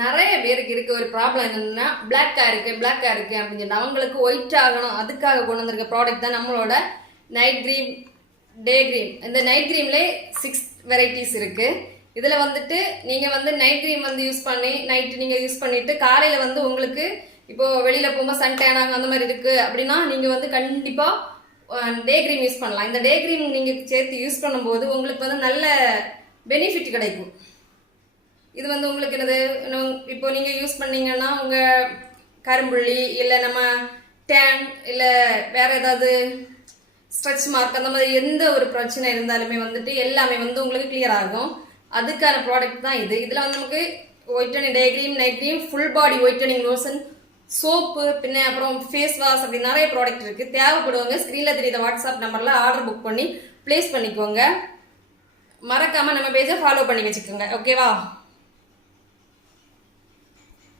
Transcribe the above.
நிறைய பேருக்கு இருக்க ஒரு ப்ராப்ளம் என்னன்னா பிளாக்கா இருக்கு அப்படின்னு சொல்லி அவங்களுக்கு ஒயிட் ஆகணும், அதுக்காக கொண்டு வந்திருக்க ப்ராடக்ட் தான் நம்மளோட நைட் க்ரீம் டே க்ரீம். இந்த நைட் க்ரீம்லேயே 6 வெரைட்டிஸ் இருக்கு. இதுல வந்துட்டு நீங்க வந்து நைட் க்ரீம் வந்து யூஸ் பண்ணி நைட்டு நீங்க யூஸ் பண்ணிட்டு காலையில வந்து உங்களுக்கு இப்போ வெளியில போகும்போது சன் டேன் ஆகும் அந்த மாதிரி இருக்கு அப்படின்னா நீங்க வந்து கண்டிப்பா டே க்ரீம் யூஸ் பண்ணலாம். இந்த டே க்ரீம் நீங்க சேர்த்து யூஸ் பண்ணும்போது உங்களுக்கு வந்து நல்ல பெனிஃபிட் கிடைக்கும். இது வந்து உங்களுக்கு என்னது இப்போ நீங்கள் யூஸ் பண்ணீங்கன்னா உங்கள் கரும்புள்ளி இல்லை நம்ம டேன் இல்லை வேற ஏதாவது ஸ்ட்ரெச் மார்க் அந்த மாதிரி எந்த ஒரு பிரச்சனை இருந்தாலுமே வந்துட்டு எல்லாமே வந்து உங்களுக்கு கிளியர் ஆகும். அதுக்கான ப்ராடக்ட் தான் இது. இதில் வந்து நமக்கு whitening day cream, night cream, full body whitening lotion, soap, பின்ன அப்புறம் ஃபேஸ் வாஷ் அப்படி நிறைய ப்ராடக்ட் இருக்குது. தேவைப்படுவாங்க ஸ்க்ரீனில் தெரியுத வாட்ஸ்அப் நம்பரில் ஆர்டர் புக் பண்ணி ப்ளேஸ் பண்ணிக்கோங்க. மறக்காமல் நம்ம பேஜை ஃபாலோ பண்ணி வச்சுக்கோங்க. ஓகேவா?